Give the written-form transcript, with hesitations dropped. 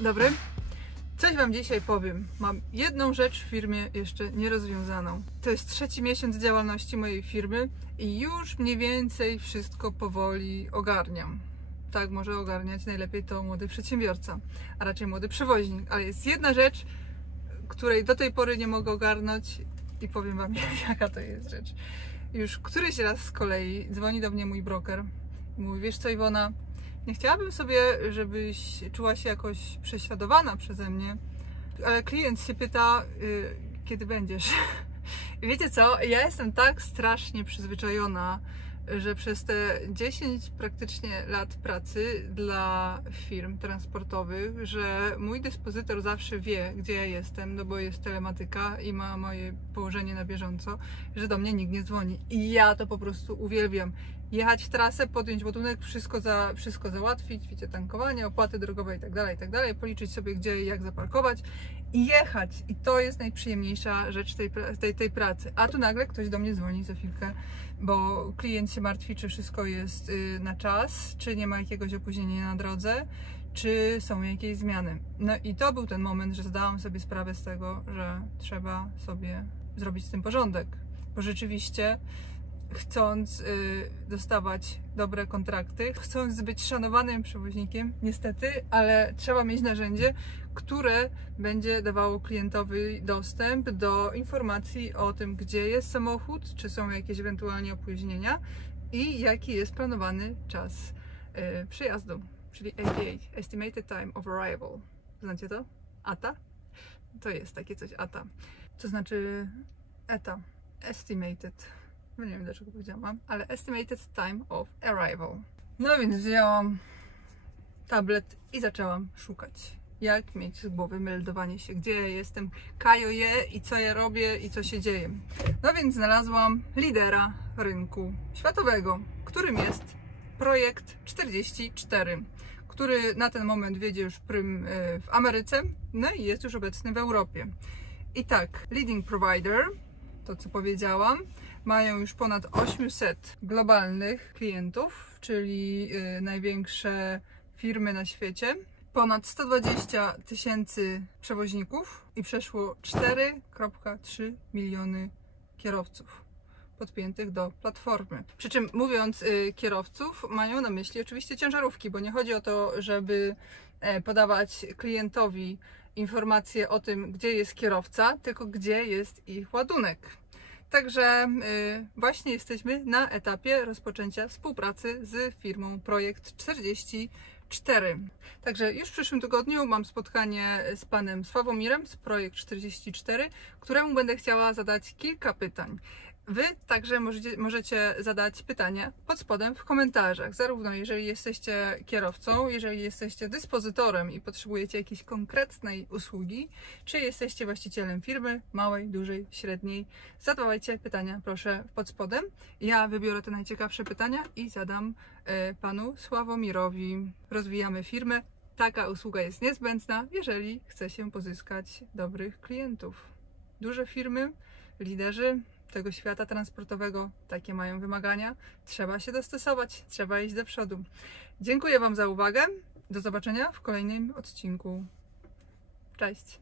Dobry. Coś Wam dzisiaj powiem. Mam jedną rzecz w firmie jeszcze nierozwiązaną. To jest 3. miesiąc działalności mojej firmy i już mniej więcej wszystko powoli ogarniam. Tak może ogarniać najlepiej to młody przedsiębiorca, a raczej młody przewoźnik. Ale jest jedna rzecz, której do tej pory nie mogę ogarnąć i powiem Wam, jaka to jest rzecz. Już któryś raz z kolei dzwoni do mnie mój broker i mówi: wiesz co, Iwona, nie chciałabym sobie, żebyś czuła się jakoś prześladowana przeze mnie, ale klient się pyta, kiedy będziesz. I wiecie co, ja jestem tak strasznie przyzwyczajona, że przez te 10 praktycznie lat pracy dla firm transportowych, że mój dyspozytor zawsze wie, gdzie ja jestem, no bo jest telematyka i ma moje położenie na bieżąco, że do mnie nikt nie dzwoni. I ja to po prostu uwielbiam. Jechać w trasę, podjąć ładunek, wszystko załatwić, wiecie, tankowanie, opłaty drogowe i tak dalej, policzyć sobie, gdzie i jak zaparkować i jechać. I to jest najprzyjemniejsza rzecz tej pracy. A tu nagle ktoś do mnie dzwoni za chwilkę, bo klient się martwi, czy wszystko jest na czas, czy nie ma jakiegoś opóźnienia na drodze, czy są jakieś zmiany. No i to był ten moment, że zdałam sobie sprawę z tego, że trzeba sobie zrobić z tym porządek, bo rzeczywiście chcąc dostawać dobre kontrakty, chcąc być szanowanym przewoźnikiem, niestety, ale trzeba mieć narzędzie, które będzie dawało klientowi dostęp do informacji o tym, gdzie jest samochód, czy są jakieś ewentualnie opóźnienia i jaki jest planowany czas przyjazdu, czyli ETA, Estimated Time of Arrival. Znacie to? ATA? To jest takie coś ATA. To znaczy ETA, Estimated. Nie wiem, dlaczego powiedziałam, ale Estimated Time of Arrival. No więc wzięłam tablet i zaczęłam szukać, jak mieć z głowy meldowanie się, gdzie ja jestem, kajo je i co ja robię i co się dzieje. No więc znalazłam lidera rynku światowego, którym jest Projekt 44, który na ten moment wiedzie już prym w Ameryce, no i jest już obecny w Europie. I tak, leading provider, to co powiedziałam, mają już ponad 800 globalnych klientów, czyli największe firmy na świecie, ponad 120 000 przewoźników i przeszło 4,3 miliony kierowców podpiętych do platformy. Przy czym mówiąc kierowców, mają na myśli oczywiście ciężarówki, bo nie chodzi o to, żeby podawać klientowi informacje o tym, gdzie jest kierowca, tylko gdzie jest ich ładunek. Także właśnie jesteśmy na etapie rozpoczęcia współpracy z firmą Projekt 44. Także już w przyszłym tygodniu mam spotkanie z panem Sławomirem z Projekt 44, któremu będę chciała zadać kilka pytań. Wy także możecie zadać pytania pod spodem w komentarzach, zarówno jeżeli jesteście kierowcą, jeżeli jesteście dyspozytorem i potrzebujecie jakiejś konkretnej usługi, czy jesteście właścicielem firmy, małej, dużej, średniej. Zadawajcie pytania, proszę, pod spodem. Ja wybiorę te najciekawsze pytania i zadam panu Sławomirowi. Rozwijamy firmę. Taka usługa jest niezbędna, jeżeli chce się pozyskać dobrych klientów. Duże firmy, liderzy tego świata transportowego, takie mają wymagania. Trzeba się dostosować, trzeba iść do przodu. Dziękuję Wam za uwagę. Do zobaczenia w kolejnym odcinku. Cześć!